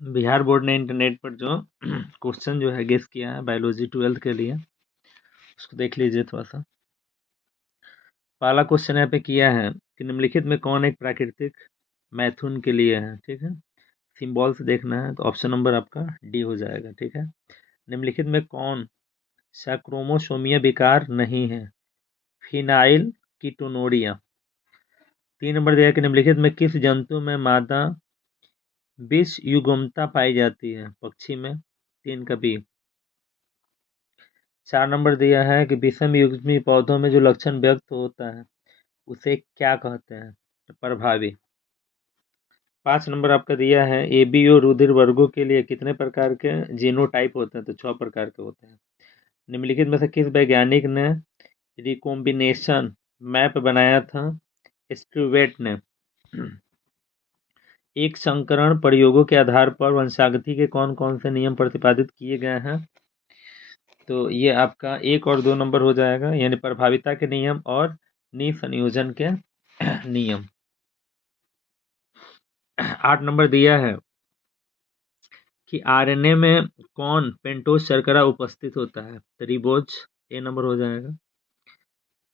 Bihar board ने internet पर जो क्वेश्चन जो है गेस किया है बायोलॉजी 12th के लिए, उसको देख लीजिए थोड़ा सा। पहला क्वेश्चन यहाँ पे किया है कि निम्नलिखित में कौन एक प्राकृतिक मैथुन के लिए है। ठीक है, सिंबल से देखना है, तो ऑप्शन नंबर आपका डी हो जाएगा। ठीक है, निम्नलिखित में कौन सा क्रोमोसोमीय विकार नहीं है। Phenyl ketonuria. 3 नंबर दिया कि निम्नलिखित में किस जंतु में मादा विष युग्मता पाई जाती है। पक्षी में। 3 का बी। 4 नंबर दिया है कि विषम युग्मी पौधों में जो लक्षण व्यक्त होता है उसे क्या कहते हैं। प्रभावी। 5 नंबर आपका दिया है एबीओ रुधिर वर्गों के लिए कितने प्रकार के जीनोटाइप होते हैं, तो 6 प्रकार के होते हैं। निम्नलिखित में से किस वैज्ञानिक ने रिकॉम्बिनेशन मैप बनाया था। स्टुवेट ने। एक संकरण प्रयोगों के आधार पर वंशागति के कौन कौन से नियम प्रतिपादित किए गए हैं, तो ये आपका 1 और 2 नंबर हो जाएगा, यानी प्रभाविता के नियम और निसंयोजन के नियम। 8 नंबर दिया है कि आरएनए में कौन पेंटोज शर्करा उपस्थित होता है, तो रिबोज। ए नंबर हो जाएगा।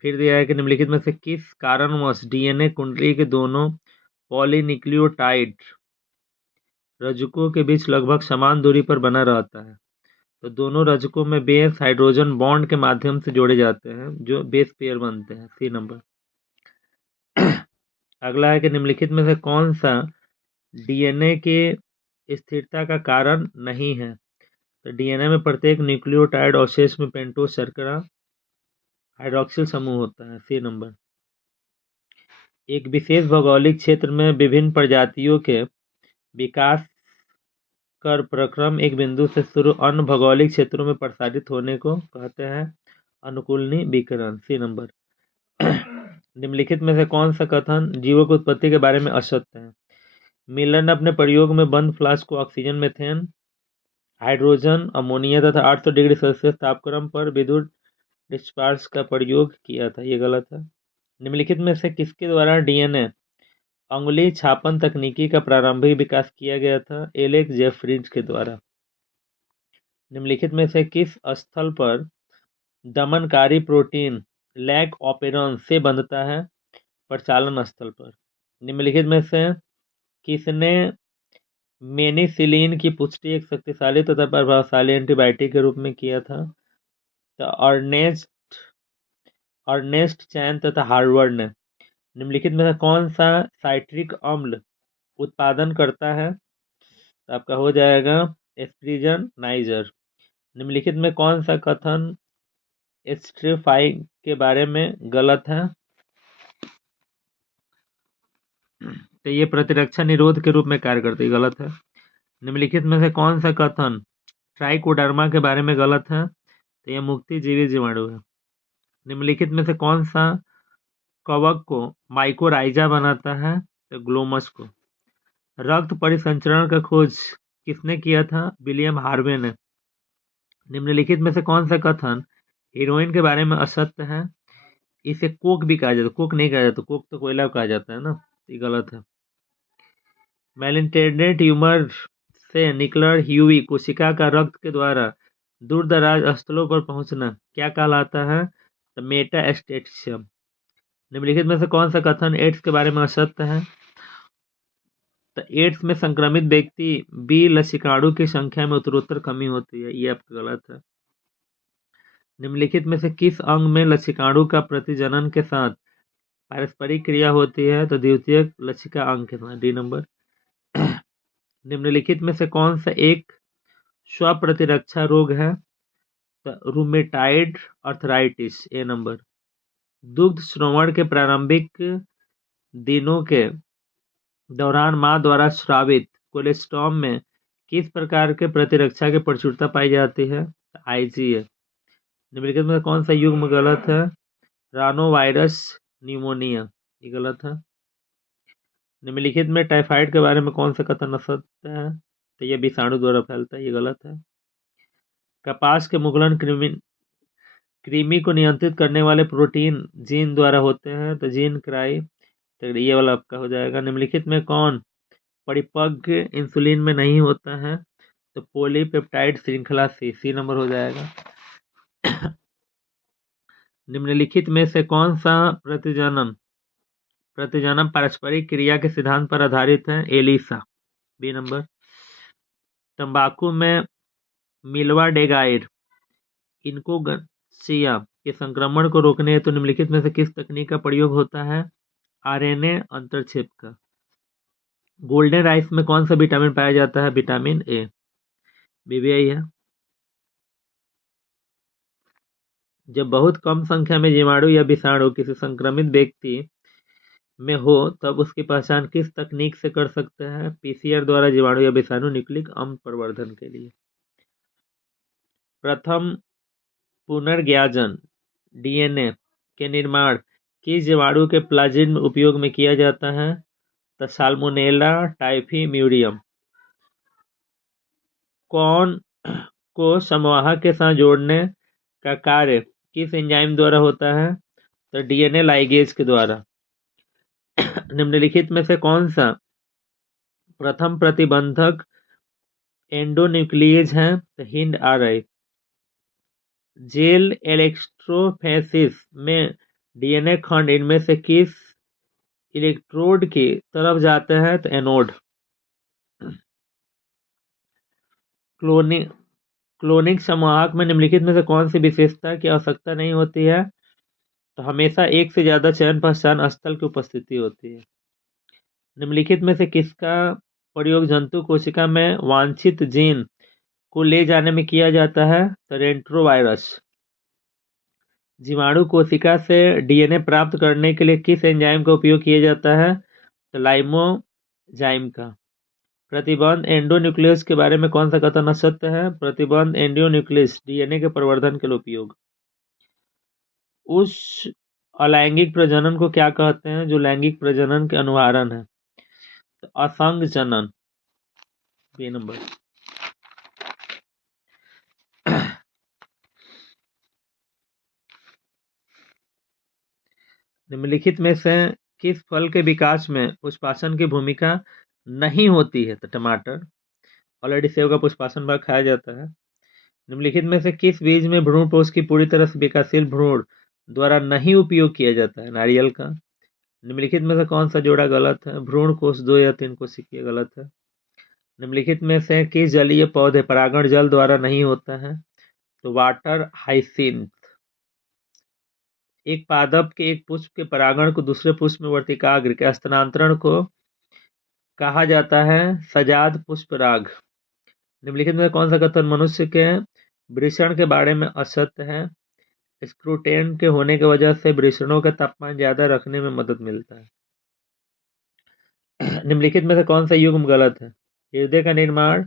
फिर दिया है कि निम्नलिखित में से किस कारणवश डीएनए कुंडली के दोनों पॉलीन्यूक्लियोटाइड रज्जुकों के बीच लगभग समान दूरी पर बना रहता है, तो दोनों रज्जुकों में बेस हाइड्रोजन बॉन्ड के माध्यम से जोड़े जाते हैं जो बेस पेयर बनते हैं। C number. अगला है कि निम्नलिखित में से कौन सा डीएनए के स्थिरता का कारण नहीं है, तो डीएनए में प्रत्येक न्यूक्लियोटाइड अवशेष में पेंटोज शर्करा हाइड्रॉक्सिल समूह होता है। C number. एक विशेष भौगोलिक क्षेत्र में विभिन्न प्रजातियों के विकास कर प्रक्रम एक बिंदु से शुरू अन्य भौगोलिक क्षेत्रों में प्रसारित होने को कहते हैं अनुकूलनी विकिरण। C number. निम्नलिखित में से कौन सा कथन जीवों की उत्पत्ति के बारे में असत्य है। मिलर ने अपने प्रयोग में बंद फ्लास्क को ऑक्सीजन, मीथेन, हाइड्रोजन, अमोनिया तथा 800 डिग्री सेल्सियस तापक्रम पर विद्युत डिस्चार्ज का प्रयोग किया था। ये गलत है। निम्नलिखित में से किसके द्वारा डीएनए अंगुली छापन तकनीकी का प्रारंभिक विकास किया गया था। एलेक्स जेफरीज के द्वारा। निम्नलिखित में से किस स्थल पर दमनकारी प्रोटीन लैक ऑपेरॉन से बंधता है। प्रचालन स्थल पर। निम्नलिखित में से किसने मेनिसिलिन की पुष्टि एक शक्तिशाली तथा प्रभावशाली एंटीबायोटिक के रूप में किया था, तो अर्नेस्ट चैन तथा हार्वर्ड ने। निम्नलिखित में से कौन सा साइट्रिक अम्ल उत्पादन करता है, तो आपका हो जाएगा एस्ट्रिजन नाइजर। निम्नलिखित में कौन सा कथन एस्ट्रिफाई के बारे में गलत है, तो ये प्रतिरक्षा निरोध के रूप में कार्य करती है। गलत है। निम्नलिखित में से कौन सा कथन ट्राइकोडर्मा के बारे में गलत है, तो यह मुक्ति जीवी जीवाणु है। निम्नलिखित में से कौन सा कवक को माइकोराइजा बनाता है, तो ग्लोमस को। रक्त परिसंचरण का खोज किसने किया था। विलियम हार्वे ने। निम्नलिखित में से कौन सा कथन हीरोइन के बारे में असत्य है। इसे कोक भी कहा जाता है, कोक नहीं कहा जाता, कोक तो कोयला कहा जाता है ना, ये गलत है। मेलिटेंडेंट ट्यूमर से निकलर ह्यूई कोशिका का रक्त के द्वारा दूर दराज स्थलों पर पहुंचना क्या कहलाता है, तो मेटास्टेटिज्म। निम्नलिखित में से कौन सा कथन एड्स के बारे में असत्य है, तो एड्स में संक्रमित व्यक्ति बी लसिकाणु की संख्या में उत्तरोत्तर कमी होती है। ये आपका गलत है। निम्नलिखित में से किस अंग में लसिकाणु का प्रतिजनन के साथ पारस्परिक क्रिया होती है, तो द्वितीयक लसिका अंग के साथ। D number. निम्नलिखित में से कौन सा एक स्वप्रतिरक्षा रोग है, तो रूमेटाइड अर्थराइटिस। ए नंबर। दुग्ध श्रवण के प्रारंभिक दिनों के दौरान मां द्वारा स्रावित कोलेस्ट्रॉम में किस प्रकार के प्रतिरक्षा की प्रचुरता पाई जाती है, आईजीए। निम्नलिखित में कौन सा युग्म गलत है, रानोवायरस न्यूमोनिया। ये गलत है। निम्नलिखित में टाइफाइड के बारे में कौन सा कथन असत्य है, तो यह विषाणु द्वारा फैलता है। ये गलत है। कपास के मुगलन कृमि को नियंत्रित करने वाले प्रोटीन जीन द्वारा होते हैं, तो जीन क्राई, तो ये वाला आपका हो जाएगा। निम्नलिखित में कौन परिपक्व इंसुलिन में नहीं होता है, तो पॉलीपेप्टाइड श्रृंखला सी नंबर हो जाएगा। निम्नलिखित में से कौन सा प्रतिजनन पारस्परिक क्रिया के सिद्धांत पर आधारित है? ELISA, B number. तंबाकू में मिल्वा डेगाइड इनकोगसिया के संक्रमण को रोकने हेतु निम्नलिखित में से किस तकनीक का प्रयोग होता है? आरएनए अंतरक्षेप का। गोल्डन राइस में कौन सा विटामिन पाया जाता है? विटामिन ए, बीबीआई है। जब बहुत कम संख्या में जीवाणु या विषाणु किसी संक्रमित व्यक्ति में हो तब उसकी पहचान किस तकनीक से कर सकते हैं? पीसीआर द्वारा जीवाणु या विषाणु न्यूक्लिक अम्ल प्रवर्धन के लिए। प्रथम पुनर्ज्ञाजन डीएनए के निर्माण किस जीवाणु के प्लाज्मिड उपयोग में किया जाता है? तो साल्मोनेला टाइफीम्यूरियम। कौन को संवाहक के साथ जोड़ने का कार्य किस एंजाइम द्वारा होता है? तो डीएनए लाइगेज के द्वारा। निम्नलिखित में से कौन सा प्रथम प्रतिबंधक एंडोन्यूक्लियेज है? तो हिंड आरआई। जेल इलेक्ट्रोफोरेसिस में डीएनए खंड इनमें से किस इलेक्ट्रोड की तरफ जाते हैं? तो एनोड। क्लोनिक संवाहक में निम्नलिखित में से कौन सी विशेषता की आवश्यकता नहीं होती है? तो हमेशा एक से ज्यादा चयन पहचान स्थल की उपस्थिति होती है। निम्नलिखित में से किसका प्रयोग जंतु कोशिका में वांछित जीन को ले जाने में किया जाता है? तो रेंट्रोवायरस। जीवाणु कोशिका से डीएनए प्राप्त करने के लिए किस एंजाइम का उपयोग किया जाता है? तो लाइमोजाइम का। प्रतिबंध एंडोन्यूक्लियस के बारे में कौन सा कथन असत्य है? प्रतिबंध एंडोन्यूक्लियस डीएनए के प्रवर्धन के लिए उपयोग। उस अलैंगिक प्रजनन को क्या कहते हैं जो लैंगिक प्रजनन के अनुहारण है? तो असंग जनन, बी नंबर। निम्नलिखित में से किस फल के विकास में पुष्पासन की भूमिका नहीं होती है? तो टमाटर। ऑलरेडी सेव का पुष्पासन भाग खाया जाता है। निम्नलिखित में से किस बीज में भ्रूण कोश की पूरी तरह से विकासशील भ्रूण द्वारा नहीं उपयोग किया जाता है? नारियल का। निम्नलिखित में से कौन सा जोड़ा गलत है? भ्रूण कोश 2 या 3 कोशिकीय गलत है। निम्नलिखित में से किस जलीय पौधे परागण जल द्वारा नहीं होता है? तो वाटर हाइसिंथ। एक पादप के एक पुष्प के परागण को दूसरे पुष्प में वर्तिकाग्र के स्थानांतरण को कहा जाता है सजाद पुष्पराग। निम्नलिखित में कौन सा कथन मनुष्य के वृषण के बारे में असत्य है? स्क्रूटेन के होने की वजह से वृषणों का तापमान ज्यादा रखने में मदद मिलता है। निम्नलिखित में से कौन सा युग्म गलत है? हृदय का निर्माण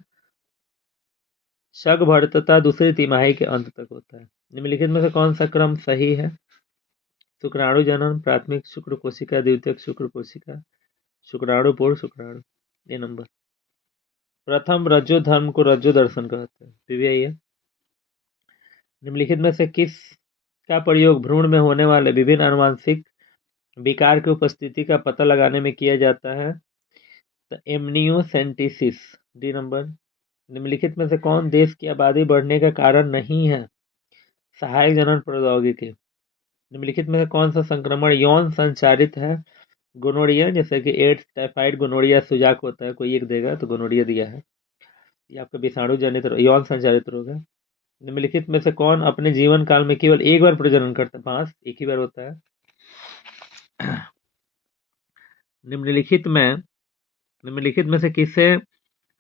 शगभर्तता दूसरी तिमाही के अंत तक होता है। निम्नलिखित में से कौन सा क्रम सही है? शुक्राणु जनन, प्राथमिक शुक्र कोशिका, द्वितीयक शुक्र कोशिका, शुक्राणु पूर्ण शुक्राणु, ये नंबर। प्रथम रज्जु धर्म को रज्जु दर्शन कहते हैं, पीवीआई है। निम्नलिखित में से किस का प्रयोग भ्रूण में होने वाले विभिन्न आनुवंशिक विकार की उपस्थिति का पता लगाने में किया जाता है? तो एमनियोसेंटेसिस, डी नंबर। निम्नलिखित में से कौन देश की आबादी बढ़ने का कारण नहीं है? सहायक जनन प्रौद्योगिकी। निम्नलिखित में से कौन सा संक्रमण यौन संचारित है? गोनोरिया, जैसे कि एड्स, टाइफाइड, गोनोरिया, सुजाक होता है, कोई एक देगा तो गोनोरिया दिया है। ये आपका विषाणु जनित यौन संचारित रोग है। निम्नलिखित में से कौन अपने जीवन काल में केवल एक बार प्रजनन करता है? बांस एक ही बार होता है। निम्नलिखित में से किसे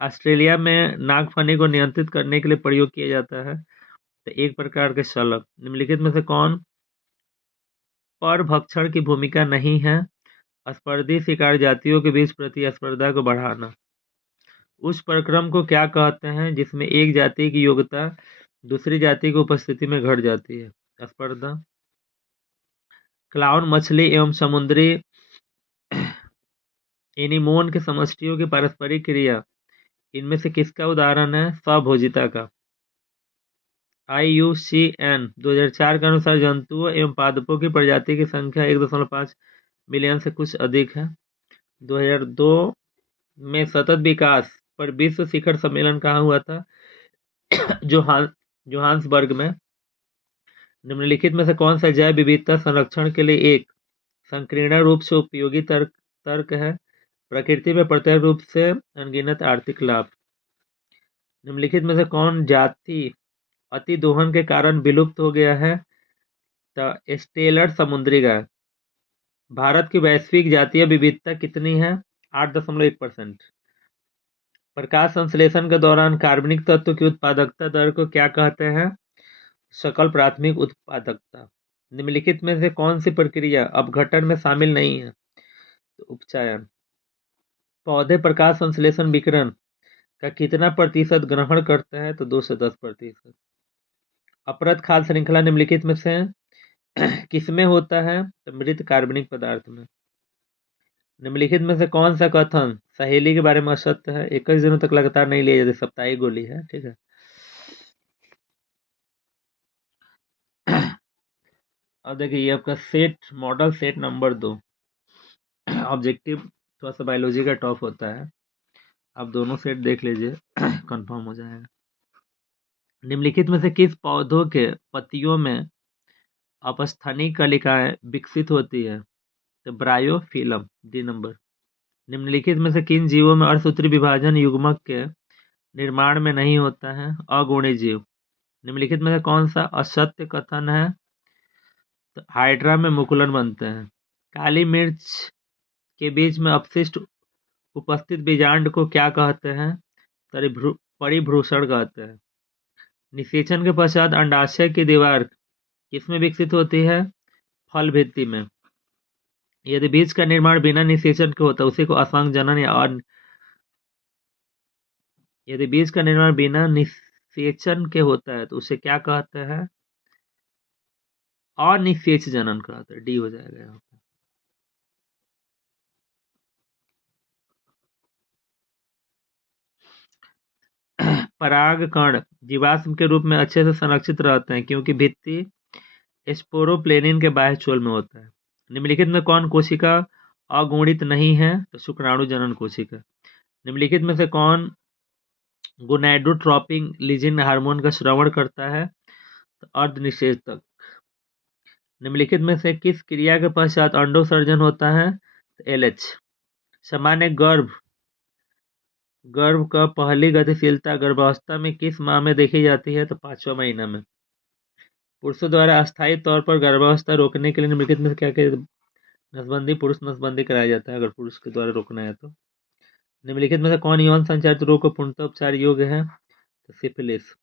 ऑस्ट्रेलिया में नागफनी को नियंत्रित करने के लिए प्रयोग किया जाता है? तो एक प्रकार के शलभ। निम्नलिखित में से कौन परभक्षण की भूमिका नहीं है? स्पर्धी शिकार जातियों के बीच प्रतिस्पर्धा को बढ़ाना। उस प्रक्रम को क्या कहते हैं जिसमें एक जाति की योग्यता दूसरी जाति की उपस्थिति में घट जाती है? स्पर्धा। क्लाउन मछली एवं समुद्री एनीमोन के समष्टियों की पारस्परिक क्रिया इनमें से किसका उदाहरण है? स्वभोजिता का। IUCN 2004 के अनुसार जंतुओं एवं पादपों की प्रजाति की संख्या 1.5 मिलियन से कुछ अधिक है। 2002 में सतत विकास पर विश्व शिखर सम्मेलन कहाँ हुआ था? जोहान्सबर्ग में। निम्नलिखित में से कौन सा जैव विविधता संरक्षण के लिए एक संकीर्ण रूप से उपयोगी तर्क तर्क है? प्रकृति में प्रत्यक्ष रूप से अनगिनत आर्थिक लाभ। निम्नलिखित में से कौन जाति अतिदोहन के कारण विलुप्त हो गया है? तो स्टेलर समुद्री गाय। भारत की वैश्विक जातीय विविधता कितनी है? 8.1%। प्रकाश संश्लेषण के दौरान कार्बनिक तत्व की उत्पादकता दर को क्या कहते हैं? सकल प्राथमिक उत्पादकता। निम्नलिखित में से कौन सी प्रक्रिया अपघटन में शामिल नहीं है? तो उपचायन। पौधे प्रकाश संश्लेषण विकिरण का कितना प्रतिशत ग्रहण करते हैं? तो 2 से 10%। अपरत खाद्य श्रृंखला निम्नलिखित में से किसमें होता है? तो मृत कार्बनिक पदार्थ में। निम्नलिखित में से कौन सा कथन सहेली के बारे में असत्य है? 21 दिनों तक लगातार नहीं लिया जाती, साप्ताहिक गोली है। ठीक है। अब देखिए ये आपका set model set number 2 objective थोड़ा सा बायोलॉजी का टॉप होता है। आप दोनों सेट देख लीजिए कंफर्म हो जाएगा। निम्नलिखित में से किस पौधों के पत्तियों में अपस्थानिक कलिकाएं विकसित होती है? तो ब्रायोफिलम। D number. निम्नलिखित में से किन जीवों में अर्धसूत्री विभाजन युग्मक के निर्माण में नहीं होता है? अगुणी जीव। निम्नलिखित में से कौन सा असत्य कथन है? तो हाइड्रा में मुकुलन बनते हैं। काली मिर्च के बीच में अपशिष्ट उपस्थित बीजांड को क्या कहते हैं? परिभ्रूषण कहते हैं। निषेचन के पश्चात अंडाशय की दीवार किसमें विकसित होती है? फल भित्ति में। यदि बीज का निर्माण बिना निषेचन के होता है उसी को असंग जनन या यदि बीज का निर्माण बिना निषेचन के होता है तो उसे क्या कहते हैं? अनिषेच जनन कहते हैं। डी हो जाएगा यहाँ पे। परागकण जीवाश्म के रूप में अच्छे से संरक्षित रहते हैं क्योंकि भित्ति स्पोरोप्लेनिन के बाह्य छोल में होता है। निम्नलिखित में कौन कोशिका अगुणित नहीं है? तो शुक्राणु जनन कोशिका। निम्नलिखित में से कौन गोनैडोट्रोपिन लिजिन हार्मोन का स्रावण करता है? तो अर्धनिषेचक। निम्नलिखित में से किस क्रिया के पश्चात अंडोत्सर्जन होता है? तो LH। सामान्य गर्भ का पहली गतिशीलता गर्भावस्था में किस माह में देखी जाती है? तो 5वां महीना में। पुरुषों द्वारा अस्थायी तौर पर गर्भावस्था रोकने के लिए निम्नलिखित में से क्या नसबंदी पुरुष नसबंदी कराया जाता है अगर पुरुष के द्वारा रोकना है तो। निम्नलिखित में से कौन यौन संचारित रोग को पूर्णतः उपचार योग्य है? तो सिफिलिस।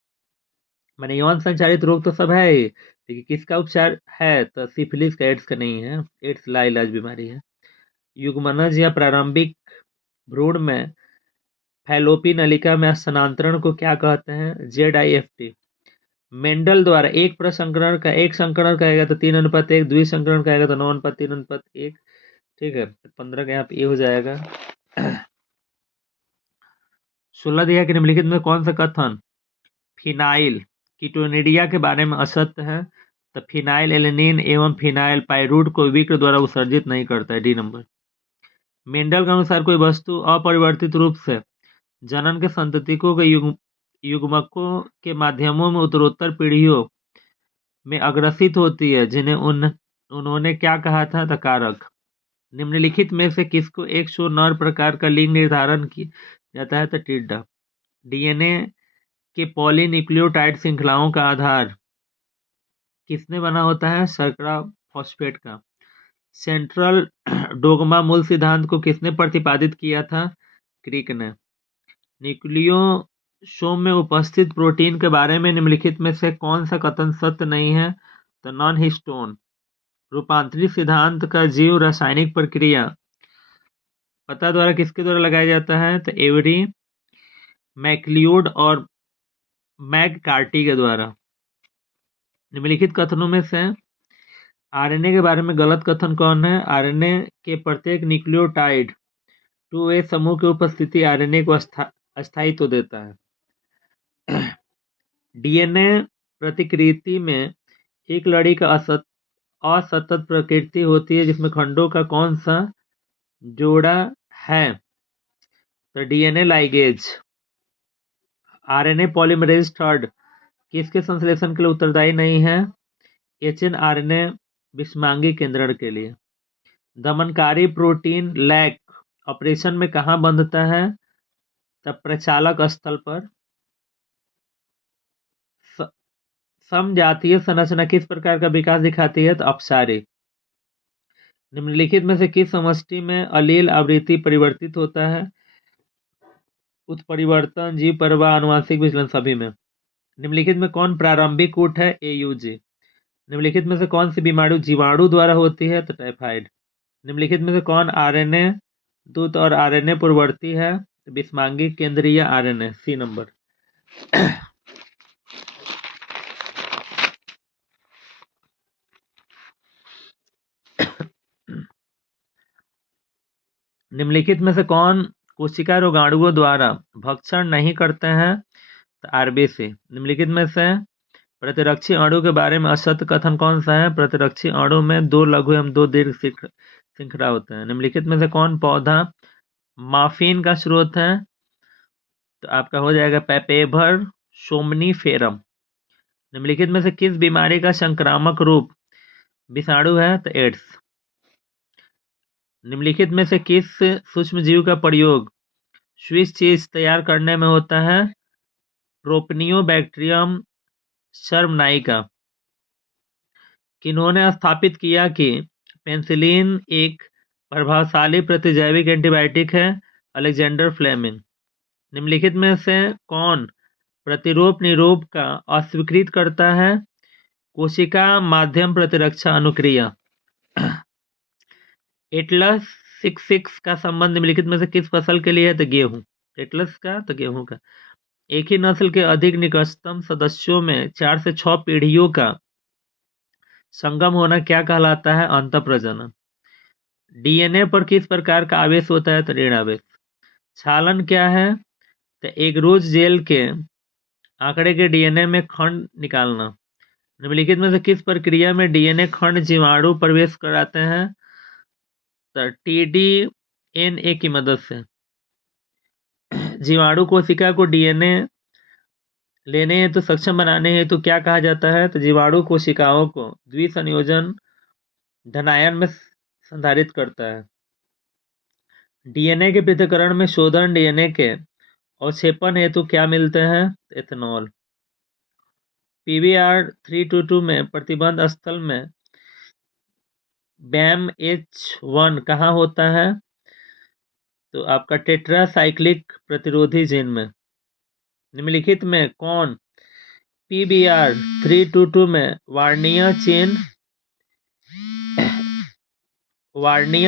माने यौन संचारित रोग तो सब है ही, लेकिन किसका उपचार है? तो सिफिलिस का, एड्स का नहीं है। एड्स लाइलाज बीमारी है। युग्मनज या प्रारंभिक भ्रूण में फैलोपी नलिका में स्थानांतरण को क्या कहते हैं? ZIFT। मेंडल द्वारा एक संकरण कहेगा तो 3:1, द्विसंकरण कहेगा तो 9:3:1। ठीक है, 15 का यहाँ पे ये हो जाएगा। 16 दिया कि निम्नलिखित में कौन सा कथन फिनाइल कीटोनिडिया के बारे में असत्य है? तो फिनाइल एलेनिन एवं फिनाइल पाइरूड को विक्र द्वारा उत्सर्जित नहीं करता है। D number. मेंडल के अनुसार कोई वस्तु अपरिवर्तित रूप से जनन के संततिकों के युग्मकों के माध्यमों में उत्तरोत्तर पीढ़ियों में अग्रसित होती है जिन्हें उन्होंने क्या कहा था? तो कारक। निम्नलिखित में से किसको एक सौ नर प्रकार का लिंग निर्धारण किया जाता है? तो टिड्डा। डीएनए के पॉलीन्यूक्लियोटाइड श्रृंखलाओं का आधार किसने बना होता है? शर्करा फॉस्फेट का। सेंट्रल डोगमा मूल सिद्धांत को किसने प्रतिपादित किया था? क्रिक ने। न्यूक्लियोसोम में उपस्थित प्रोटीन के बारे में निम्नलिखित में से कौन सा कथन सत्य नहीं है? तो नॉन हिस्टोन। रूपांतरित सिद्धांत का जीव रासायनिक प्रक्रिया पता द्वारा किसके द्वारा लगाया जाता है? तो एवरी मैक्लियोड और मैककार्टी के द्वारा। निम्नलिखित कथनों में से आरएनए के बारे में गलत कथन कौन है? आरएनए के प्रत्येक न्यूक्लियोटाइड 2A समूह की उपस्थिति आरएनए को अस्थायित्व देता है। डीएनए प्रतिकृति में एक लड़ी का असतत प्रकृति होती है जिसमें खंडों का कौन सा जोड़ा है? तो DNA ligase. RNA polymerase third किसके संश्लेषण के लिए उत्तरदायी नहीं है? एचएनआरएनए विषमांगी केंद्रण के लिए। दमनकारी प्रोटीन लैक ऑपरेशन में कहाँ बंधता है? तब प्रचालक स्थल पर। समजातीय संरचना किस प्रकार का विकास दिखाती है? तो अपसारी। निम्नलिखित में से किस समष्टि में अलील आवृत्ति परिवर्तित होता है? उत्परिवर्तन, जीव प्रवाह, आनुवंशिक विचलन सभी में। निम्नलिखित में कौन प्रारंभिक कूट है? एयूजी। निम्नलिखित में से कौन सी बीमारी जीवाणु द्वारा होती है? तो टाइफाइड। निम्नलिखित में से कौन आरएनए दूत और आरएनए पूर्ववर्ती है? तो विषमांगी केंद्रीय आरएनए, सी नंबर। निम्नलिखित में से कौन कोशिका रोगाणुओं द्वारा भक्षण नहीं करते हैं? तो आरबीसी। निम्नलिखित में से प्रतिरक्षी अणु के बारे में असत्य कथन कौन सा है? प्रतिरक्षी अणु में 2 लघु एवं 2 दीर्घ श्रृंखला होते हैं। निम्नलिखित में से कौन पौधा माफिन का स्रोत है? तो आपका हो जाएगा पेपेवर सोमनीफेरम। निम्नलिखित में से किस बीमारी का संक्रामक रूप विषाणु है? तो एड्स। निम्नलिखित में से किस सूक्ष्मजीव का प्रयोग स्विस चीज तैयार करने में होता है? प्रोपनियोबैक्टीरियम शर्मनाइका। किन्होंने स्थापित किया कि पेनिसिलिन एक प्रभावशाली प्रतिजैविक एंटीबायोटिक है? Alexander Fleming. निम्नलिखित में से कौन प्रतिरोप निरोप का अस्वीकृत करता है? कोशिका माध्यम प्रतिरक्षा अनुक्रिया। एटलस 66 का संबंध निम्नलिखित में से किस फसल के लिए है? तो गेहूं। एटलस का तो गेहूं का। एक ही नस्ल के अधिक निकटतम सदस्यों में 4 से 6 पीढ़ियों का संगम होना क्या कहलाता है? अंतःप्रजनन। डीएनए पर किस प्रकार का आवेश होता है? तो ऋण आवेश। छालन क्या है? तो एक रोज जेल के आंकड़े के डीएनए में खंड निकालना। निम्नलिखित में से किस प्रक्रिया में डीएनए खंड जीवाणु प्रवेश कराते हैं? तो टीडीएनए की मदद से। जीवाणु कोशिका को डीएनए लेने हेतु सक्षम बनाने हेतु क्या कहा जाता है? तो जीवाणु कोशिकाओं को द्विसंयोजन धनायन में संधारित करता है। डीएनए के पृथक्करण में शोधन डीएनए के अवक्षेपण हेतु क्या मिलते हैं? एथेनॉल। पीवीआर 322 में प्रतिबंध स्थल में BAMH1 कहाँ होता है? तो आपका टेट्रासाइक्लिक प्रतिरोधी जीन में। निम्नलिखित में कौन पीबीआर 322 में वार्निया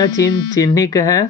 चेन चिन्हिक है?